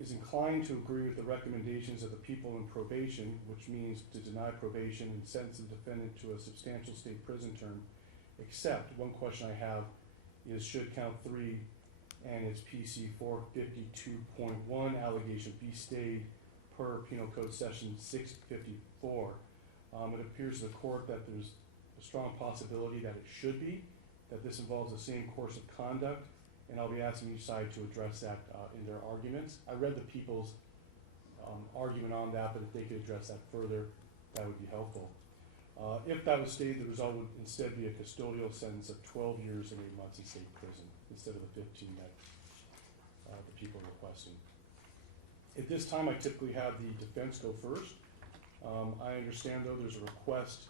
is inclined to agree with the recommendations of the people in probation, which means to deny probation and sentence the defendant to a substantial state prison term, except one question I have is should count 3 and its PC 452.1 allegation be stayed per Penal Code Section 654. It appears to the court that there's a strong possibility that it should be, that this involves the same course of conduct, and I'll be asking each side to address that in their arguments. I read the people's argument on that, but if they could address that further, that would be helpful. If that was stated, the result would instead be a custodial sentence of 12 years and 8 months in state prison instead of the 15 that the people are requesting. At this time, I typically have the defense go first. I understand, though, there's a request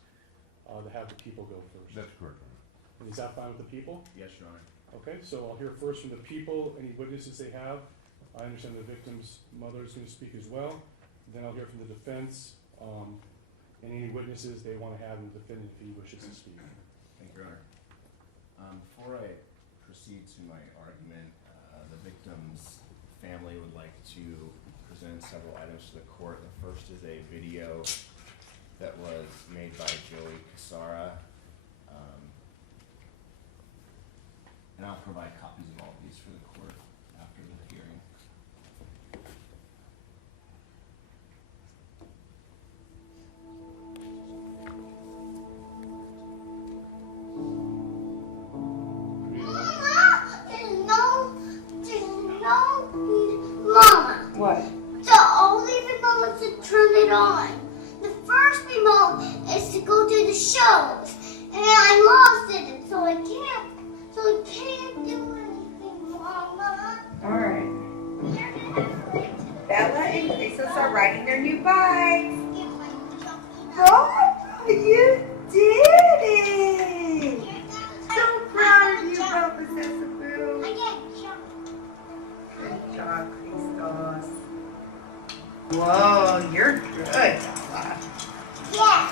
to have the people go first. That's correct. And is that fine with the people? Yes, Your Honor. Okay, so I'll hear first from the people, any witnesses they have. I understand the victim's mother is going to speak as well. Then I'll hear from the defense, and any witnesses they want to have in the defendant if he wishes to speak. Thank you, Your Honor. Before I proceed to my argument, the victim's family would like to present several items to the court. The first is a video that was made by Joey Casara. And I'll provide copies of all of these for the court after the hearing. Mama. What? The only remote is to turn it on. The first remote is to go to the shows, and I lost it, so I can't do anything, Mama. All right. Bella and Lisa are riding their new bikes. Oh, you did it! So proud of you, Papa Sesaboo. I can't jump. Good job, Christos. Whoa, you're good, Bella. Yeah.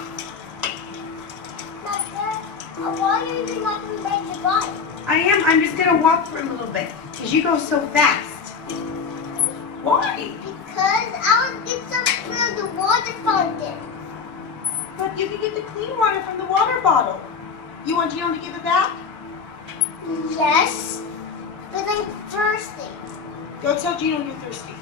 Why are you not going to ride the bike? I am. I'm just gonna walk for a little bit because you go so fast. Why? Because I want to get some from the water fountain. But you can get the clean water from the water bottle. You want Gino to give it back? Yes, but I'm thirsty. Go tell Gino you're thirsty.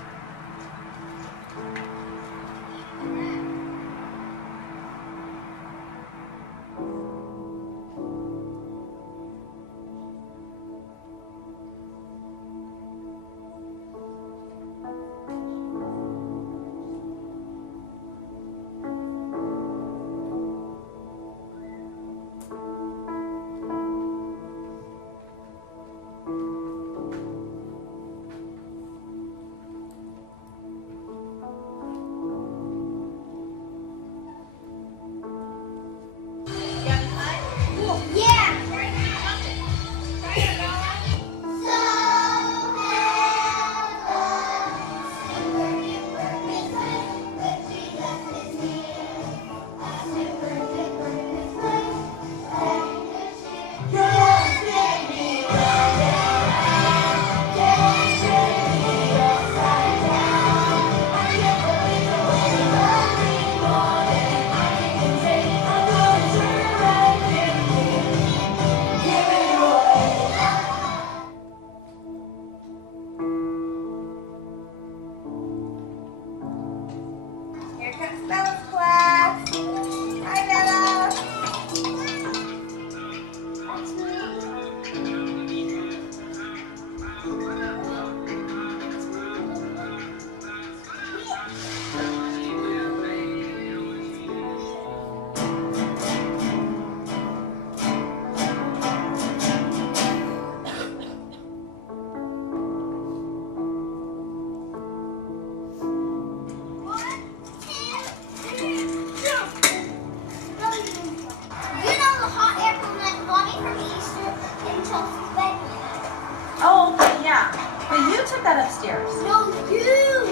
that upstairs? No, you!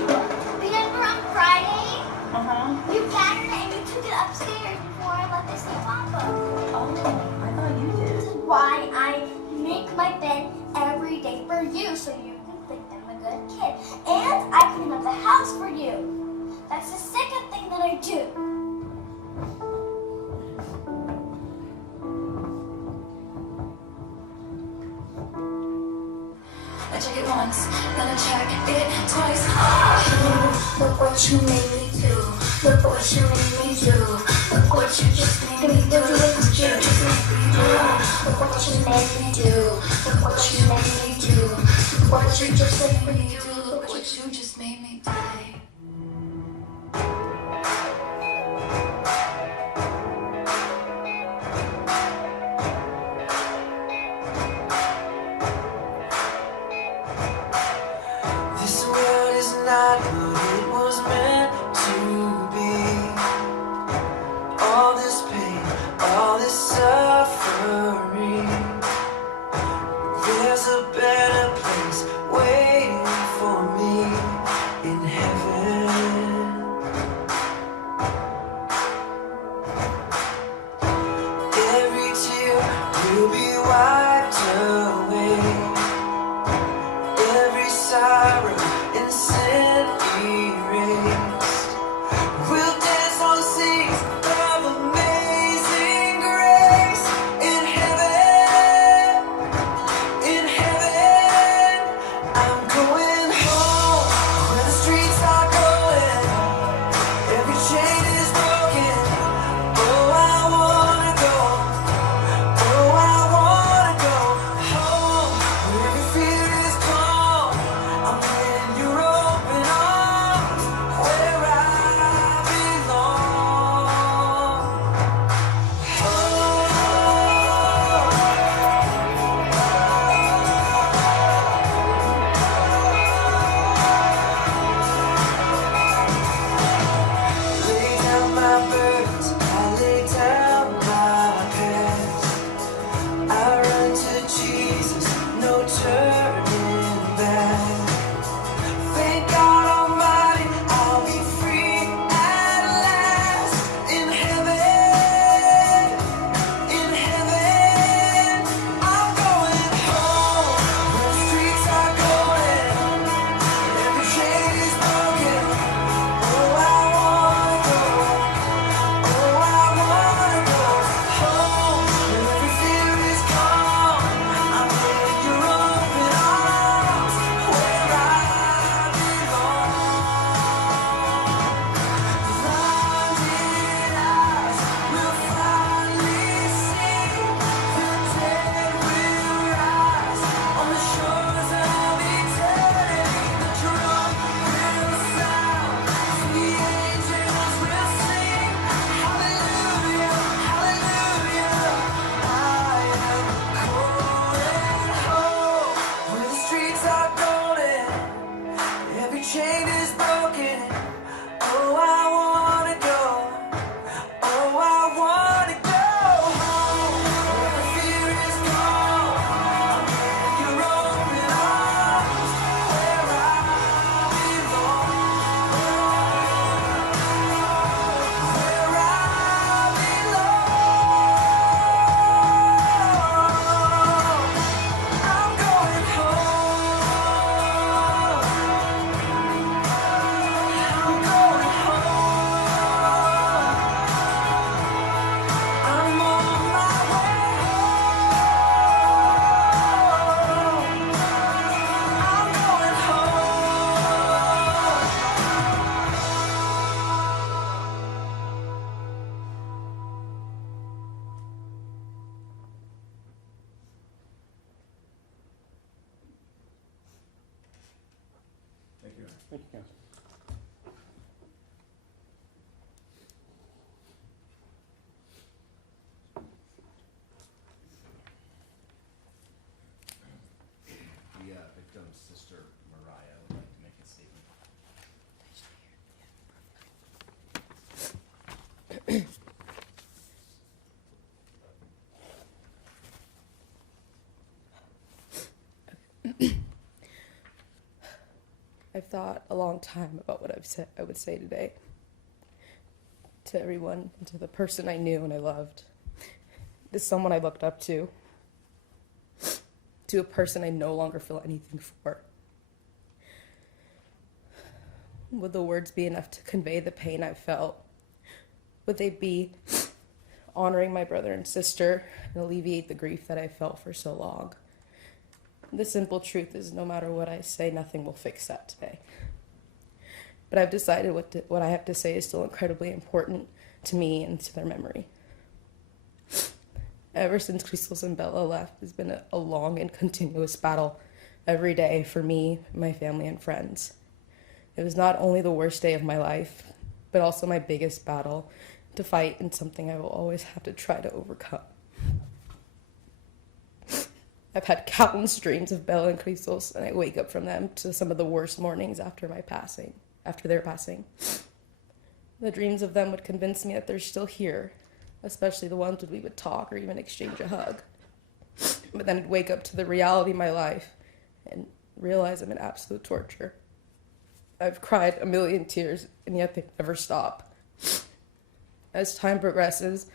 Remember on Friday? Uh-huh. You gathered it and you took it upstairs before I let this sleep Papa. Oh, I thought you This did. is why I make my bed every day for you, so you can think I'm a good kid. And I clean up the house for you. That's the second thing that I do. I check it once, then I check it twice. Oh, look what you made me do. Look what you made me do. Look what you just made me do. Look what you just made me do. Look what you made me do. Look what you made me do. Look what you just made me do. Look what you just made me do. This world is not what it was meant to be. All this pain, all this suffering. There's a better place waiting for me in heaven. Every tear will be wiped away. Every sorrow and sin erased. We'll dance on seas of amazing grace in heaven, in heaven. I'm going home where the streets are going. Every chain is broken. Oh, I wanna go. Oh, I wanna go home where every fear is gone. I'm in your open arms where I belong. Lay down my burdens, I lay down my past. I run to Jesus, no turning back. Thank God Almighty, I'll be free at last. In heaven, in heaven. I'm going home where the streets are golden. Every chain is broken. Oh, I wanna go. Oh, I wanna go home where every fear is gone. I'm in your open arms where I belong. Blinded eyes will finally see. The dead will rise on the shores of eternity. The drum will sound, the angels will sing. Hallelujah, hallelujah. I am going home where the streets are golden. Every chain is broken. Oh, I wanna go. Oh, I wanna go home where every fear is gone. I'm in your open arms where I belong. Where I belong. I'm going home. I'm going home. I'm on my way home. I'm going home. Thank you. Thank you, Council. The victim's sister, Mariah, would like to make a statement. I've thought a long time about what I would say today to everyone and to the person I knew and I loved, to someone I looked up to a person I no longer feel anything for. Would the words be enough to convey the pain I felt? Would they be honoring my brother and sister and alleviate the grief that I felt for so long? The simple truth is, no matter what I say, nothing will fix that today. But I've decided what I have to say is still incredibly important to me and to their memory. Ever since Christos and Bella left, it's been a long and continuous battle every day for me, my family, and friends. It was not only the worst day of my life, but also my biggest battle to fight and something I will always have to try to overcome. I've had countless dreams of Bella and Christos, and I wake up from them to some of the worst mornings after their passing. The dreams of them would convince me that they're still here, especially the ones when we would talk or even exchange a hug. But then I'd wake up to the reality of my life and realize I'm in absolute torture. I've cried a million tears, and yet they never stop. As time progresses,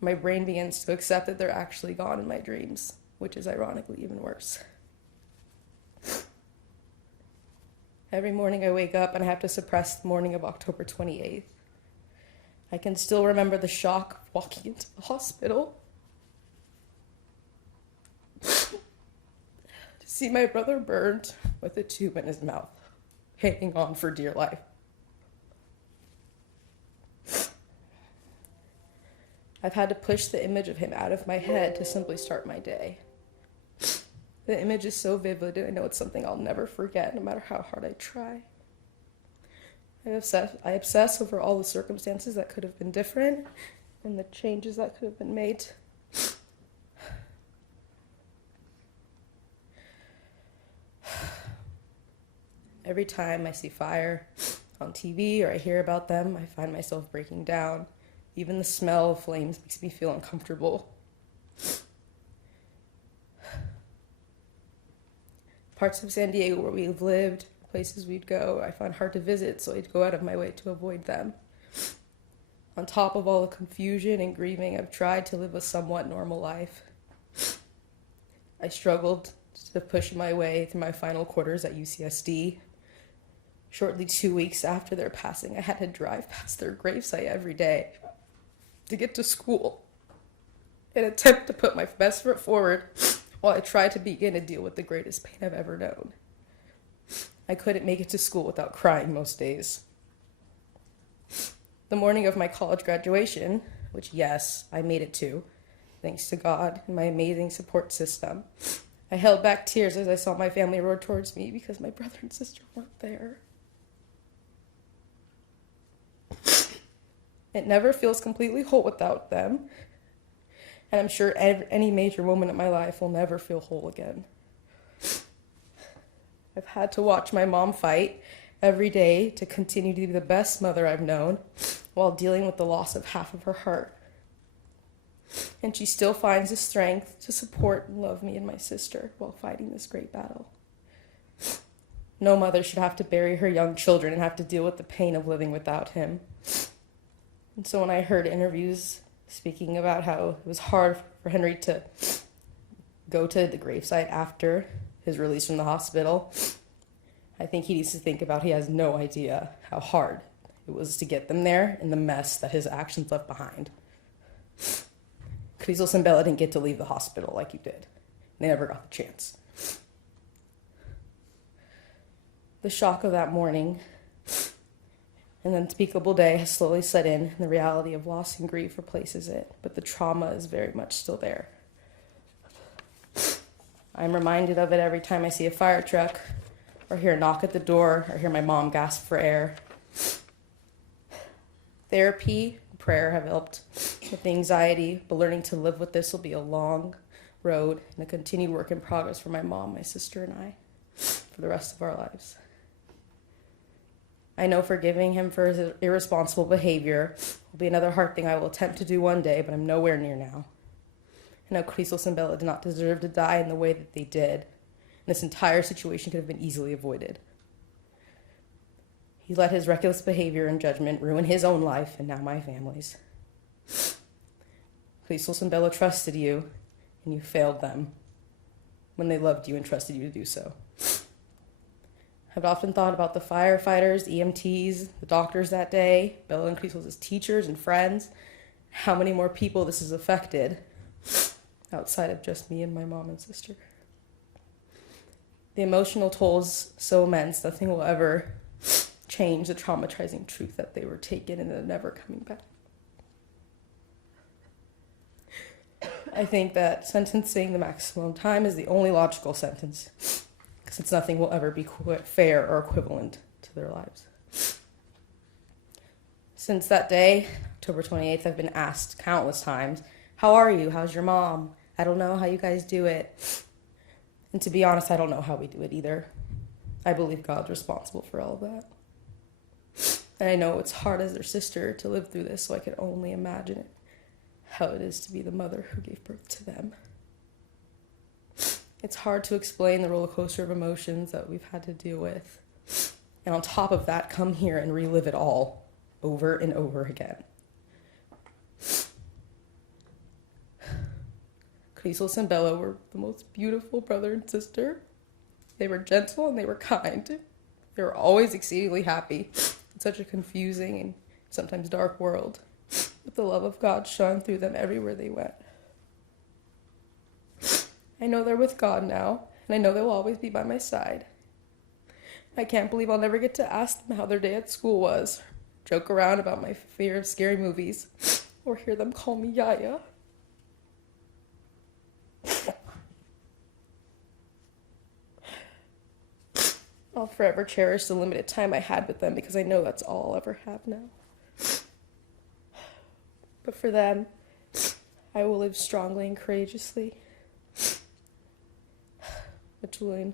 my brain begins to accept that they're actually gone in my dreams, which is ironically even worse. Every morning I wake up and I have to suppress the morning of October 28th. I can still remember the shock of walking into the hospital to see my brother burned with a tube in his mouth, hanging on for dear life. I've had to push the image of him out of my head to simply start my day. The image is so vivid, and I know it's something I'll never forget, no matter how hard I try. I obsess over all the circumstances that could have been different and the changes that could have been made. Every time I see fire on TV or I hear about them, I find myself breaking down. Even the smell of flames makes me feel uncomfortable. Parts of San Diego where we've lived, places we'd go, I find hard to visit, so I'd go out of my way to avoid them. On top of all the confusion and grieving, I've tried to live a somewhat normal life. I struggled to push my way through my final quarters at UCSD. Shortly 2 weeks after their passing, I had to drive past their gravesite every day to get to school, an attempt to put my best foot forward while I tried to begin to deal with the greatest pain I've ever known. I couldn't make it to school without crying most days. The morning of my college graduation, which, yes, I made it to, thanks to God and my amazing support system, I held back tears as I saw my family roar towards me because my brother and sister weren't there. It never feels completely whole without them, and I'm sure any major moment in my life will never feel whole again. I've had to watch my mom fight every day to continue to be the best mother I've known while dealing with the loss of half of her heart. And she still finds the strength to support and love me and my sister while fighting this great battle. No mother should have to bury her young children and have to deal with the pain of living without him. And so when I heard interviews speaking about how it was hard for Henry to go to the gravesite after his release from the hospital, I think he needs to think about he has no idea how hard it was to get them there and the mess that his actions left behind. Christos and Bella didn't get to leave the hospital like you did. They never got the chance. The shock of that morning and the unspeakable day has slowly set in, and the reality of loss and grief replaces it, but the trauma is very much still there. I'm reminded of it every time I see a fire truck, or hear a knock at the door, or hear my mom gasp for air. Therapy and prayer have helped with the anxiety, but learning to live with this will be a long road and a continued work in progress for my mom, my sister, and I for the rest of our lives. I know forgiving him for his irresponsible behavior will be another hard thing I will attempt to do one day, but I'm nowhere near now. I know Christos and Bella did not deserve to die in the way that they did, and this entire situation could have been easily avoided. He let his reckless behavior and judgment ruin his own life and now my family's. Christos and Bella trusted you, and you failed them when they loved you and trusted you to do so. I've often thought about the firefighters, EMTs, the doctors that day, Bella and Creasel's teachers and friends, how many more people this has affected outside of just me and my mom and sister. The emotional toll is so immense, nothing will ever change the traumatizing truth that they were taken and they're never coming back. I think that sentencing the maximum time is the only logical sentence, since nothing will ever be fair or equivalent to their lives. Since that day, October 28th, I've been asked countless times, how are you? How's your mom? I don't know how you guys do it. And to be honest, I don't know how we do it either. I believe God's responsible for all of that. And I know it's hard as their sister to live through this, so I can only imagine it, how it is to be the mother who gave birth to them. It's hard to explain the roller coaster of emotions that we've had to deal with. And on top of that, come here and relive it all over and over again. Creasel's and Bella were the most beautiful brother and sister. They were gentle and they were kind. They were always exceedingly happy in such a confusing and sometimes dark world. But the love of God shone through them everywhere they went. I know they're with God now, and I know they'll always be by my side. I can't believe I'll never get to ask them how their day at school was, joke around about my fear of scary movies, or hear them call me Yaya. I'll forever cherish the limited time I had with them because I know that's all I'll ever have now. But for them, I will live strongly and courageously, maturing,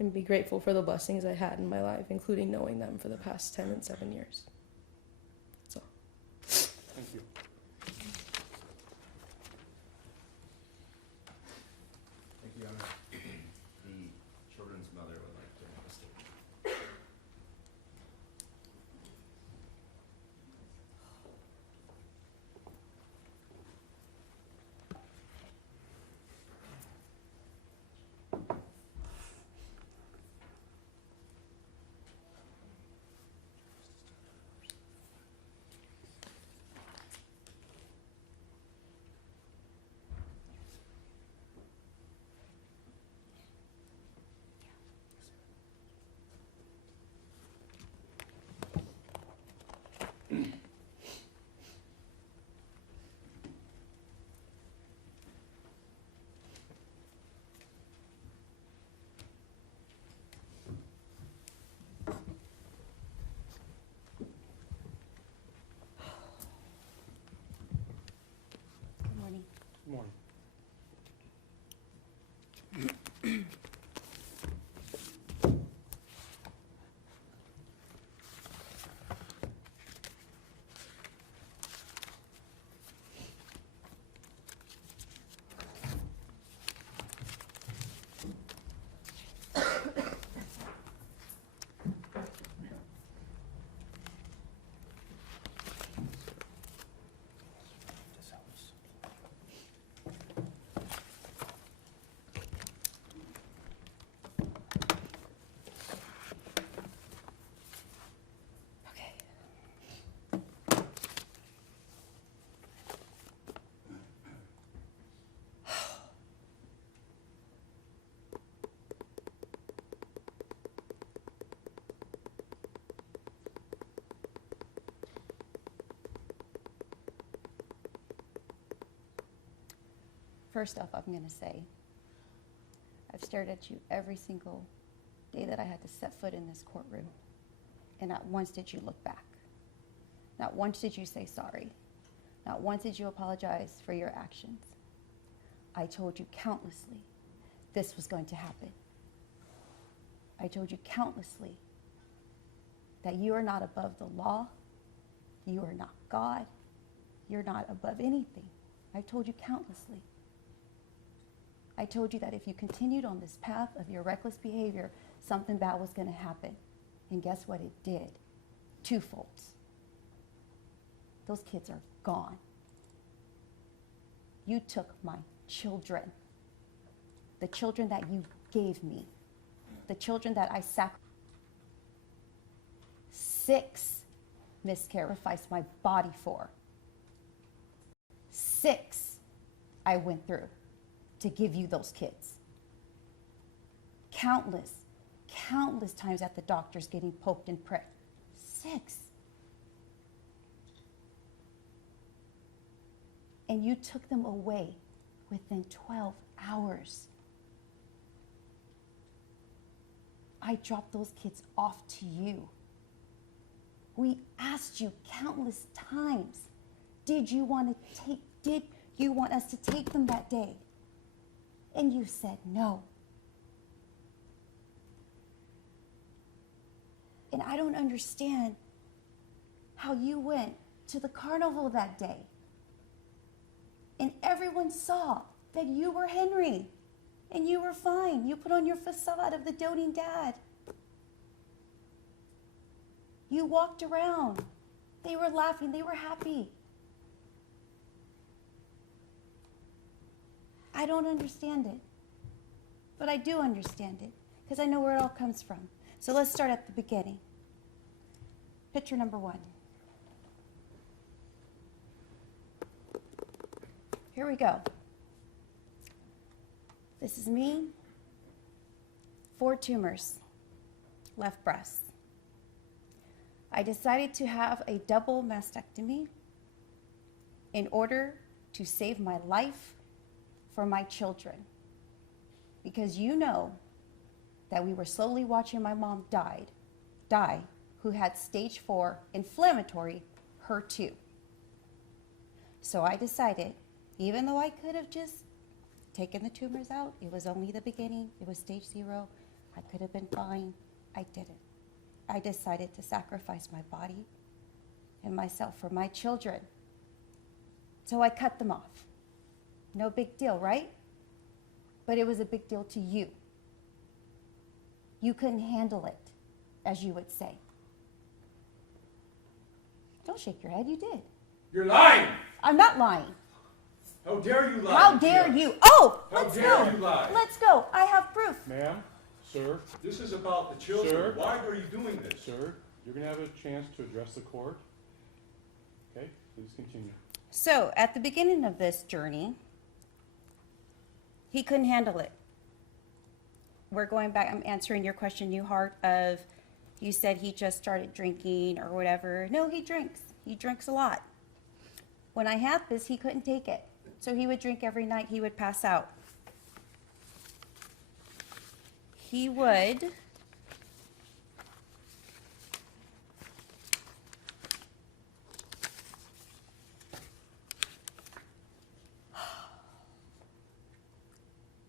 and be grateful for the blessings I had in my life, including knowing them for the past 10 and 7 years. That's all. Thank you. Thank you, Anna. The children's mother would like to make a statement. Good morning. Good morning. First off, I'm going to say, I've stared at you every single day that I had to set foot in this courtroom, and not once did you look back. Not once did you say sorry. Not once did you apologize for your actions. I told you countlessly this was going to happen. I told you countlessly that you are not above the law. You are not God. You're not above anything. I told you countlessly. I told you that if you continued on this path of your reckless behavior, something bad was going to happen. And guess what it did? Twofold. Those kids are gone. You took my children, the children that you gave me, the children that I sacrificed, 6 miscarriaged my body for. 6 I went through to give you those kids. Countless times at the doctors getting poked and pricked. 6. And you took them away within 12 hours. I dropped those kids off to you. We asked you countless times, did you want us to take them that day? And you said no. And I don't understand how you went to the carnival that day and everyone saw that you were Henry and you were fine. You put on your facade of the doting dad. You walked around. They were laughing. They were happy. I don't understand it. But I do understand it because I know where it all comes from. So let's start at the beginning. Picture number 1. Here we go. This is me. 4 tumors, left breast. I decided to have a double mastectomy in order to save my life for my children. Because you know that we were slowly watching my mom die, who had stage 4 inflammatory HER2. So I decided, even though I could have just taken the tumors out, it was only the beginning, it was stage 0, I could have been fine, I didn't. I decided to sacrifice my body and myself for my children. So I cut them off. No big deal, right? But it was a big deal to you. You couldn't handle it, as you would say. Don't shake your head, you did. You're lying! I'm not lying. How dare you lie? How dare you? Oh, How let's dare go. you lie? Let's go. I have proof. Ma'am, sir, This is about the children. Sir? Why are you doing this? sir, you're gonna have a chance to address the court. Okay, please continue. So, at the beginning of this journey, he couldn't handle it. We're going back, I'm answering your question, Newhart, of you said he just started drinking or whatever. No, he drinks. He drinks a lot. When I had this, he couldn't take it. So he would drink every night. He would pass out. He would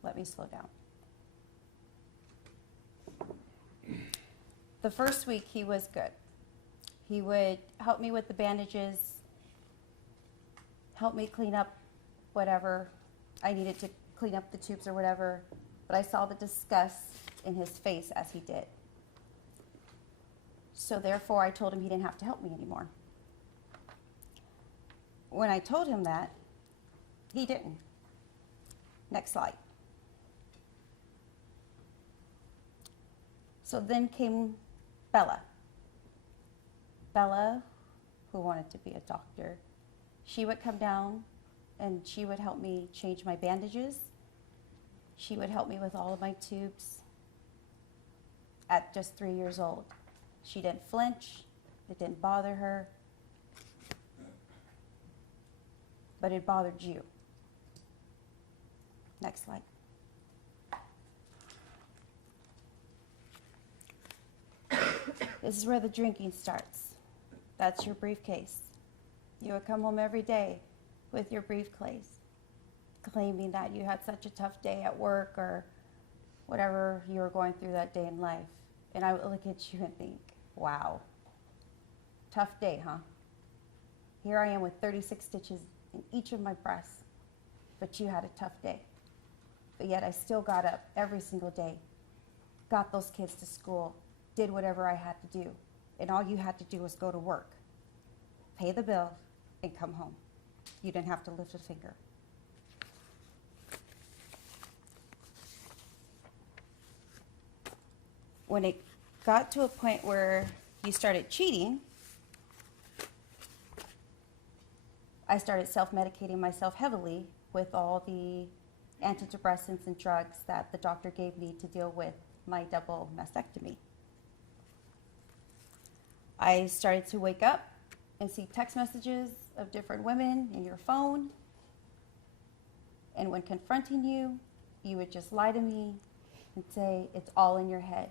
let me slow down. The first week he was good. He would help me with the bandages, help me clean up whatever I needed to clean up the tubes or whatever, but I saw the disgust in his face as he did. So therefore I told him he didn't have to help me anymore. When I told him that, he didn't. Next slide. So then came Bella. Bella, who wanted to be a doctor, she would come down and she would help me change my bandages. She would help me with all of my tubes at just 3 years old. She didn't flinch. It didn't bother her. But it bothered you. Next slide. This is where the drinking starts. That's your briefcase. You would come home every day with your briefcase, claiming that you had such a tough day at work or whatever you were going through that day in life. And I would look at you and think, wow, tough day, huh? Here I am with 36 stitches in each of my breasts, but you had a tough day. But yet I still got up every single day, got those kids to school, did whatever I had to do. And all you had to do was go to work, pay the bill, and come home. You didn't have to lift a finger. when it got to a point where you started cheating, I started self-medicating myself heavily with all the antidepressants and drugs that the doctor gave me to deal with my double mastectomy. I started to wake up and see text messages of different women in your phone. And when confronting you, you would just lie to me and say, it's all in your head.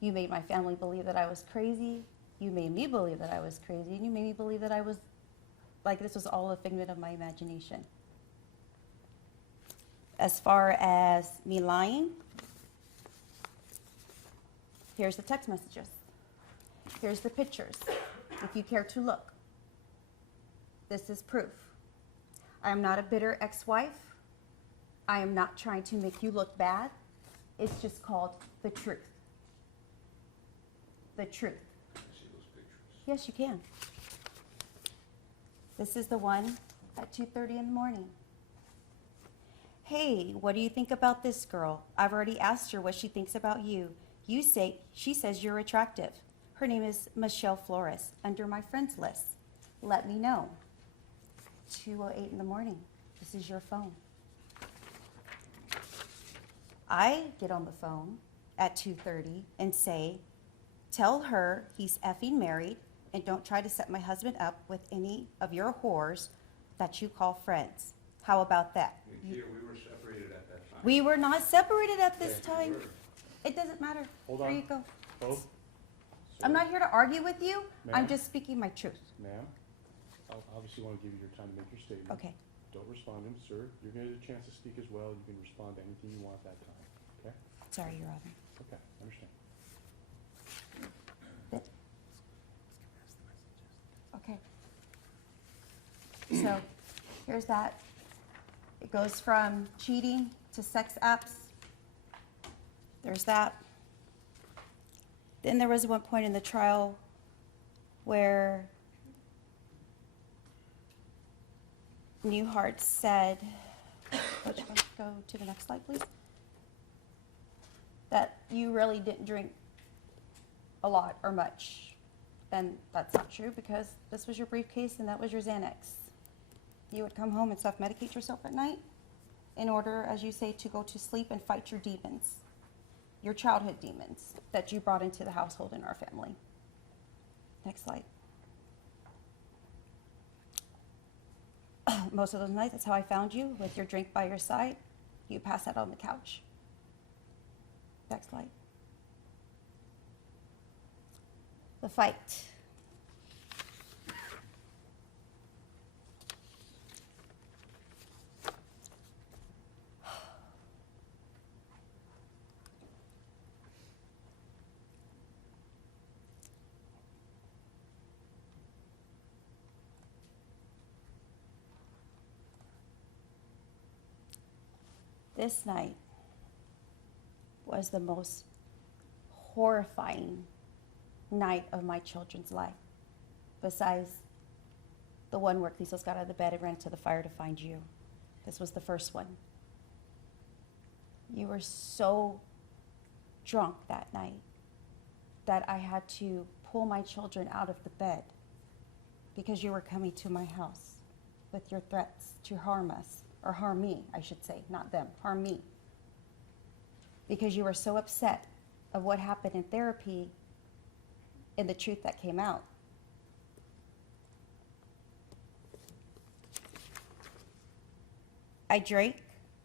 You made my family believe that I was crazy. You made me believe that I was crazy. And you made me believe that I was, like, this was all a figment of my imagination. As far as me lying, here's the text messages. Here's the pictures, if you care to look. This is proof. I am not a bitter ex-wife. I am not trying to make you look bad. It's just called the truth. The truth. See those pictures? Yes, you can. This is the one at 2:30 in the morning. Hey, what do you think about this girl? I've already asked her what she thinks about you. She says you're attractive. Her name is Michelle Flores, under my friends list. Let me know. 2:08 in the morning. This is your phone. I get on the phone at 2:30 and say, tell her he's effing married and don't try to set my husband up with any of your whores that you call friends. How about that? Here, we were separated at that time. We were not separated at this Okay, time. we were. It doesn't matter. Hold There on. you go. Both? I'm not here to argue with you. I'm Ma'am? just speaking my truth. Ma'am, I obviously want to give you your time to make your statement. Okay. Don't respond to him, sir. You're going to get a chance to speak as well. You can respond to anything you want at that time, okay? Sorry, Your Honor. Okay, understand. Okay. So here's that. It goes from cheating to sex apps. There's that. Then there was one point in the trial where Newhart said, which one? Go to the next slide, please. That you really didn't drink a lot or much. And that's not true because this was your briefcase and that was your Xanax. You would come home and self-medicate yourself at night in order, as you say, to go to sleep and fight your demons, your childhood demons that you brought into the household in our family. Next slide. Most of those nights, that's how I found you, with your drink by your side. You passed out on the couch. Next slide. The fight. This night was the most horrifying night of my children's life, besides the one where Clesos got out of the bed and ran to the fire to find you. This was the first one. You were so drunk that night that I had to pull my children out of the bed because you were coming to my house with your threats to harm us, or harm me, I should say, not them, harm me. Because you were so upset of what happened in therapy and the truth that came out. I drank,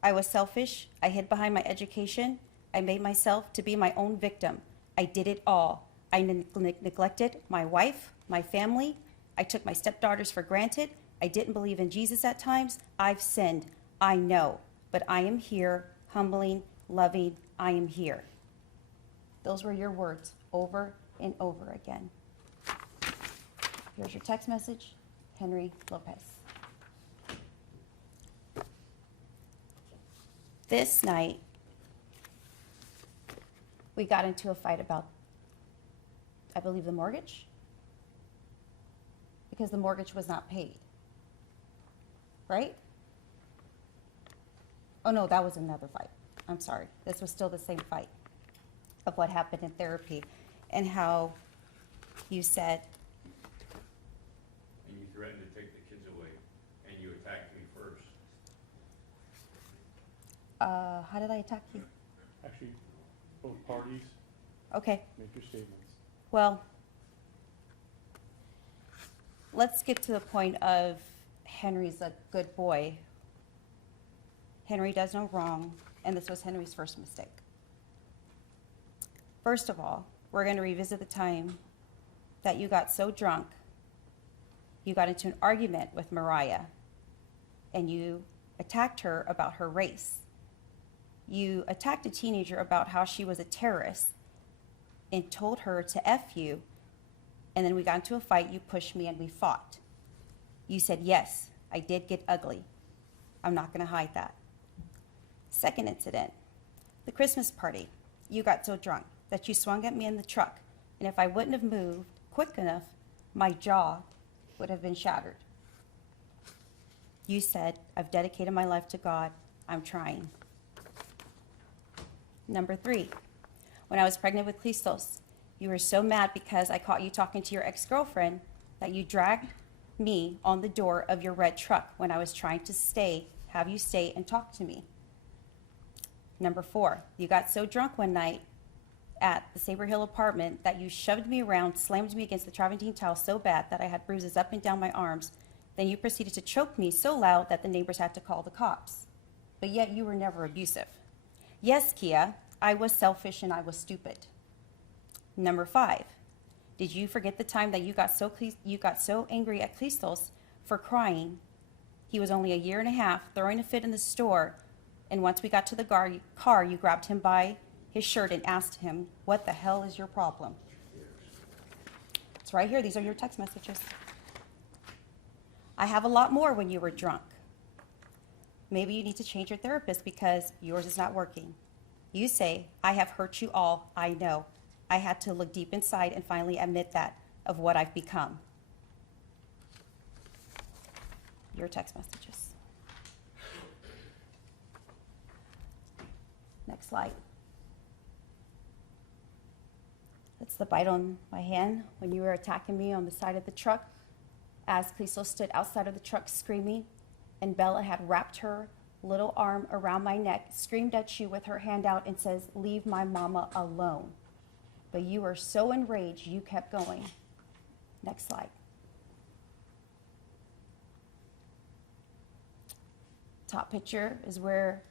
I was selfish, I hid behind my education, I made myself to be my own victim. I did it all. I neglected my wife, my family, I took my stepdaughters for granted, I didn't believe in Jesus at times, I've sinned, I know, but I am here, humbling, loving, I am here. Those were your words over and over again. Here's your text message, Henry Lopez. This night, we got into a fight about, I believe, the mortgage, because the mortgage was not paid, right? Oh no, that was another fight. I'm sorry, this was still the same fight. of what happened in therapy and how you said, And you threatened to take the kids away, and you attacked me first. how did I attack you? Actually, both parties, Okay, make your statements. well, let's get to the point of Henry's a good boy. Henry does no wrong, and this was Henry's first mistake. First of all, we're going to revisit the time that you got so drunk, you got into an argument with Mariah, and you attacked her about her race. You attacked a teenager about how she was a terrorist and told her to F you, and then we got into a fight, you pushed me, and we fought. You said, yes, I did get ugly. I'm not going to hide that. Second incident, the Christmas party. You got so drunk that you swung at me in the truck, and if I wouldn't have moved quick enough, my jaw would have been shattered. You said, I've dedicated my life to God. I'm trying. Number 3, when I was pregnant with Christos, you were so mad because I caught you talking to your ex-girlfriend that you dragged me on the door of your red truck when I was trying to have you stay and talk to me. Number 4, you got so drunk one night at the Sabre Hill apartment that you shoved me around, slammed me against the travertine tile so bad that I had bruises up and down my arms. Then you proceeded to choke me so loud that the neighbors had to call the cops. But yet you were never abusive. Yes, Kia, I was selfish and I was stupid. Number 5, did you forget the time that you got so angry at Christos for crying? He was only a year and a half, throwing a fit in the store, and once we got to the car, you grabbed him by his shirt and asked him, what the hell is your problem? It's right here. These are your text messages. I have a lot more when you were drunk. Maybe you need to change your therapist because yours is not working. You say, I have hurt you all. I know. I had to look deep inside and finally admit that of what I've become. Your text messages. Next slide. That's the bite on my hand when you were attacking me on the side of the truck as Christos stood outside of the truck screaming, and Bella had wrapped her little arm around my neck, screamed at you with her hand out and says, leave my mama alone. But you were so enraged, you kept going. Next slide. Top picture is where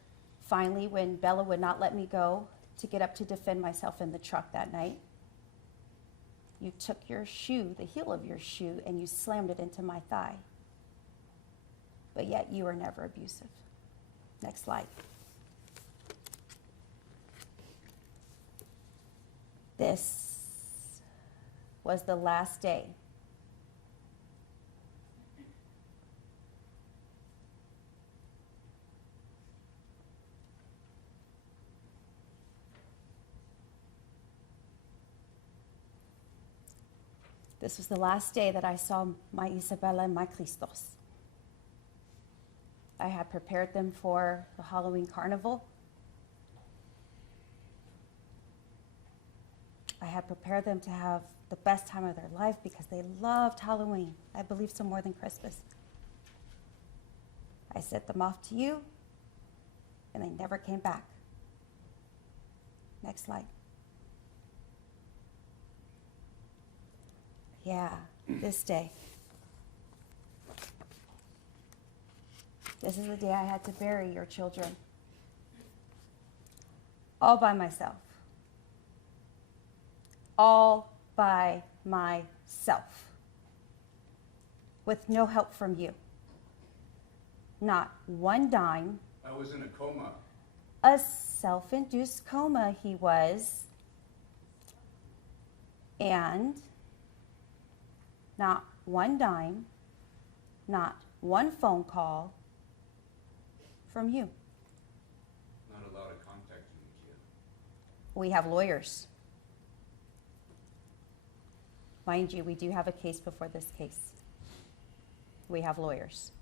finally when Bella would not let me go to get up to defend myself in the truck that night, you took your shoe, the heel of your shoe, and you slammed it into my thigh. But yet you were never abusive. Next slide. This was the last day. This was the last day that I saw my Isabella and my Christos. I had prepared them for the Halloween carnival. I had prepared them to have the best time of their life because they loved Halloween. I believe so more than Christmas. I sent them off to you, and they never came back. Next slide. Yeah, this day. This is the day I had to bury your children. All by myself. All by myself. With no help from you. Not one dime. I was in a coma. A self-induced coma he was. And not one dime, not one phone call from you. Not a lot of contact in the kid. We have lawyers. Mind you, we do have a case before this case. We have lawyers.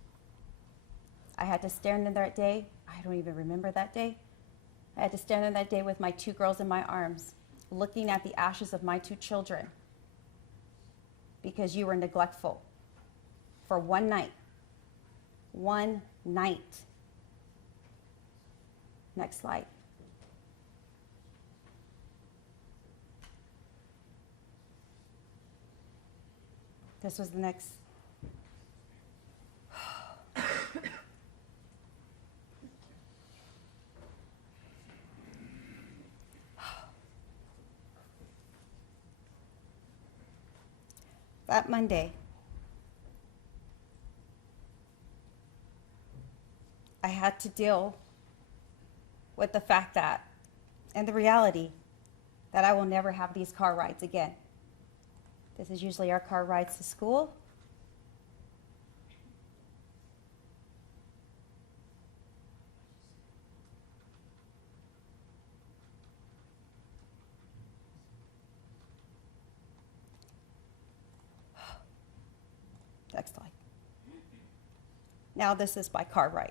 I had to stand in that day. I don't even remember that day. I had to stand in that day with my 2 girls in my arms, looking at the ashes of my 2 children because you were neglectful for one night. One night. Next slide. This was the next. That Monday, I had to deal with the fact that, and the reality, that I will never have these car rides again. This is usually our car rides to school. Next slide. Now this is my car ride.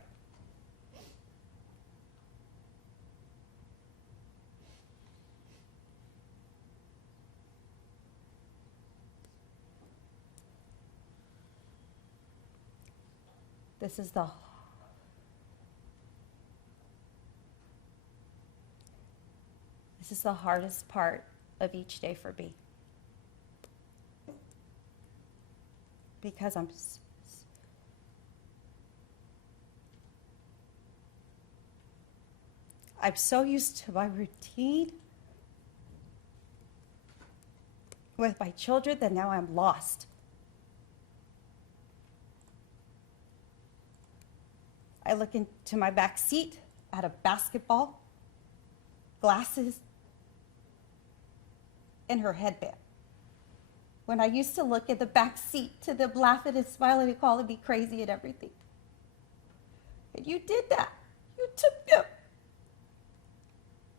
This is the hardest part of each day for me. Because I'm so used to my routine with my children that now I'm lost. I look into my back seat at a basketball, glasses, and her headband. When I used to look at the back seat to them laughing and smiling and calling me crazy and everything. And you did that. You took them.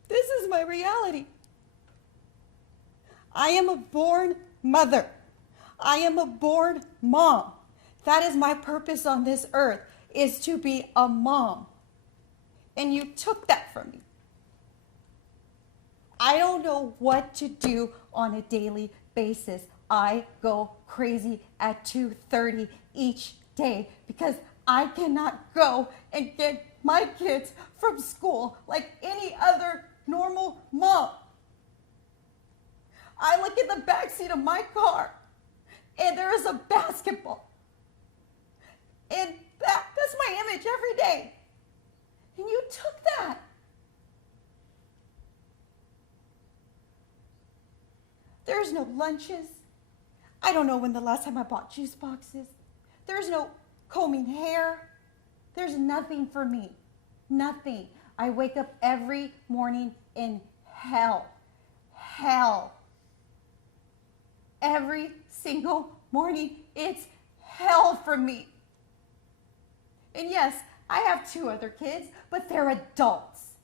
This is my reality. I am a born mother. I am a born mom. That is my purpose on this earth, is to be a mom. And you took that from me. I don't know what to do on a daily basis. I go crazy at 2:30 each day because I cannot go and get my kids from school like any other normal mom. I look in the backseat of my car and there is a basketball. And that's my image every day. And you took that. There's no lunches. I don't know when the last time I bought juice boxes. There's no combing hair. There's nothing for me. Nothing. I wake up every morning in hell. Hell. Every single morning, it's hell for me. And yes, I have 2 other kids, but they're adults.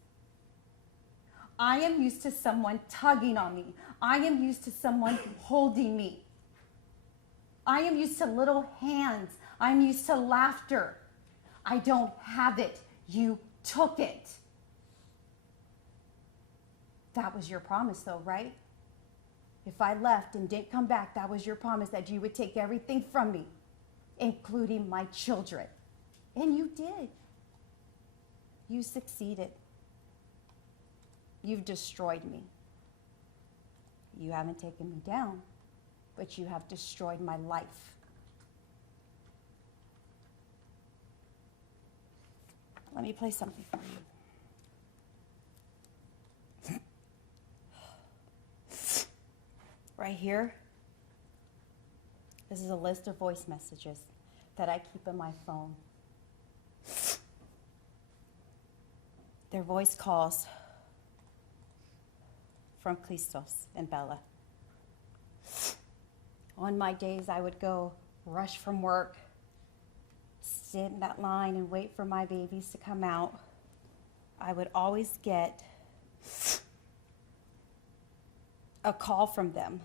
I am used to someone tugging on me. I am used to someone holding me. I am used to little hands. I'm used to laughter. I don't have it. You took it. That was your promise though, right? If I left and didn't come back, that was your promise that you would take everything from me, including my children. And you did. You succeeded. You've destroyed me. You haven't taken me down, but you have destroyed my life. Let me play something for you. Right here, this is a list of voice messages that I keep in my phone. They're voice calls from Christos and Bella. On my days, I would go rush from work, sit in that line and wait for my babies to come out. I would always get a call from them.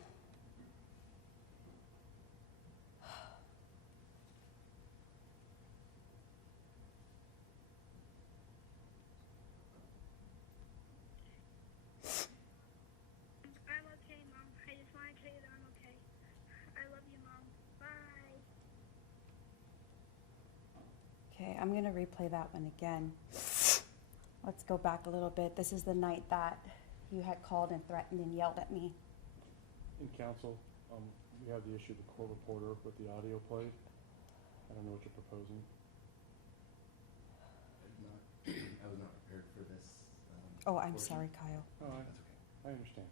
Okay, I'm gonna replay that one again. Let's go back a little bit. This is the night that you had called and threatened and yelled at me. In council, we have the issue of the court reporter with the audio played. I don't know what you're proposing. I was not prepared for this. Oh, I'm portion. sorry, Kyle. Oh, That's okay. I understand.